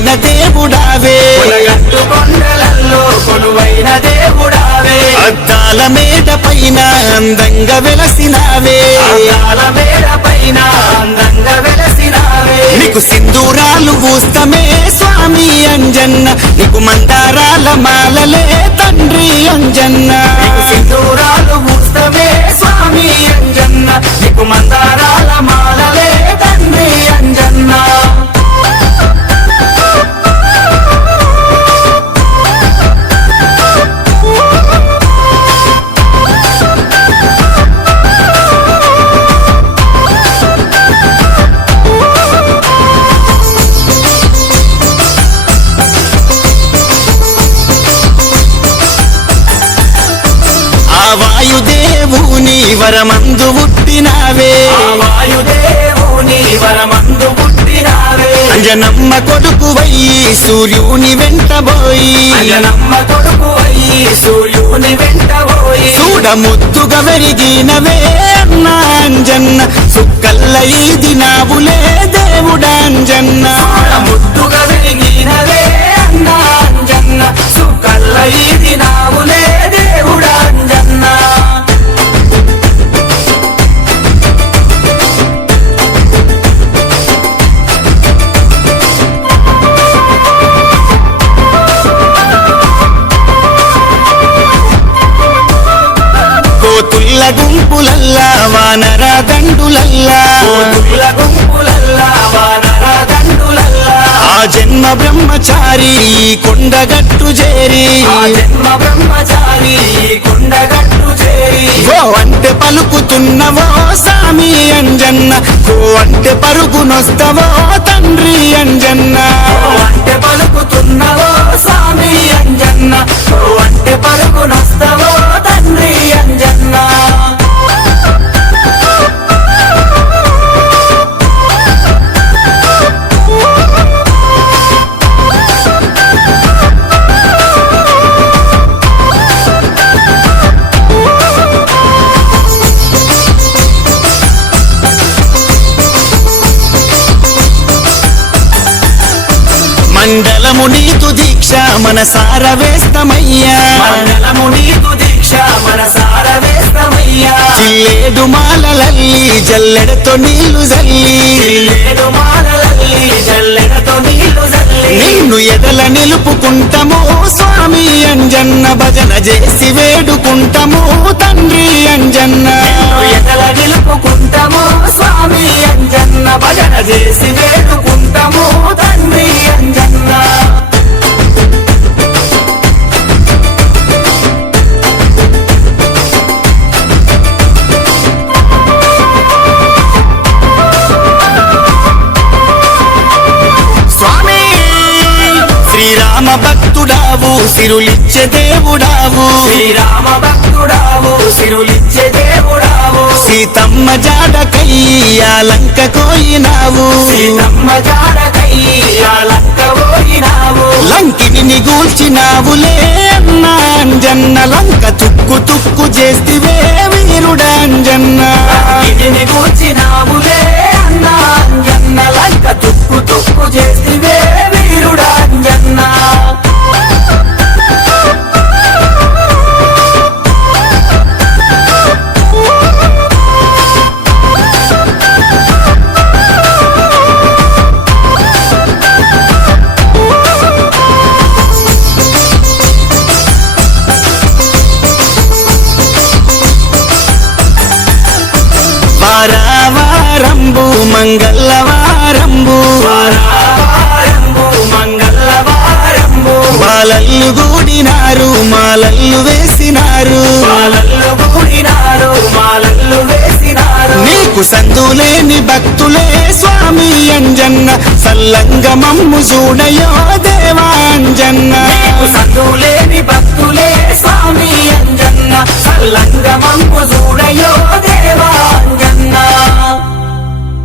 కొలువైన దేవుడావే. కొనగట్టు కొండలల్లో కొలువైన దేవుడావే. అద్దాల మేడ పైన అందంగా వెలసినావే. అందాల మేడ పైన అందంగా వెలసినావే. నీకు సింధూరాలు పూస్తమే స్వామి అంజన్న. నీకు మందారాల మాలలే తండ్రి అంజన్న. వరమందు పుట్టినావే. వాయుదేవుని వరమందు పుట్టినావే. అంజనమ్మ కొడుకు వయ్యి సూర్యుని వెంటబోయి అంజనమ్మ కొడుకు అయ్యి సూర్యుని వెంట పోయి చూడ ముద్దుగా వెరిగినవే అంజన్న సుక్కల్ల ఈది నావులే దేవుడాంజన్న చూడ దండులల్లా ఆ జన్మ బ్రహ్మచారి కొండగట్టు చేరి. జన్మ బ్రహ్మచారి కొండగట్టు చేరి ఓ అంటే పలుకుతున్నవో సామి అంజన్న. ఓ అంటే పరుగునొస్తవో తండ్రి అంజన్న. అంటే పలుకుతున్నవో మండలము నీతు దీక్ష మనసార వేస్తమయ్యా. మండలము నీకు దీక్ష మన సార వేస్తమయ్యా. చిల్లేడు మాలలల్లి జల్లెడతో నీళ్ళు జల్లి. లేడు మానలల్లి జల్లెడతో నీళ్ళు జల్లి. నిన్ను ఎదల నిలుపుకుంటాము స్వామి అంజన్న భజన చేసి వేడుకుంటాము తండ్రి అంజన్న. ఎదల నిలుపుకుంటాము స్వామి అంజన్న భజన చేసి భక్తుడావు సిరులిచ్చే దేవుడావు. శ్రీరామ భక్తుడావు సిరులిచ్చే దేవుడావు. సీతమ్మ జాడకయ్యా లంక కోయినావు. సీతమ్మ జాడకై లంక పోయినావు లంకిని నిగూల్చినావులే అంజన్న లంక తుక్కు తుక్కు చేస్తివే వీరుడాంజన్న. కూర్చినావులే అన్న అంజన్న లంక తుక్కు తుక్కు చేసివే మాలల్లు వేసినారు మాలల్లు కూడినారు మాలల్లు వేసినారు. నీకు సందులేని భక్తులే స్వామి అంజన్న. సల్లంగమమ్ము చూడయో దేవాంజన్న నీకు సందులేని భక్తులే స్వామి అంజన్న. సల్లంగ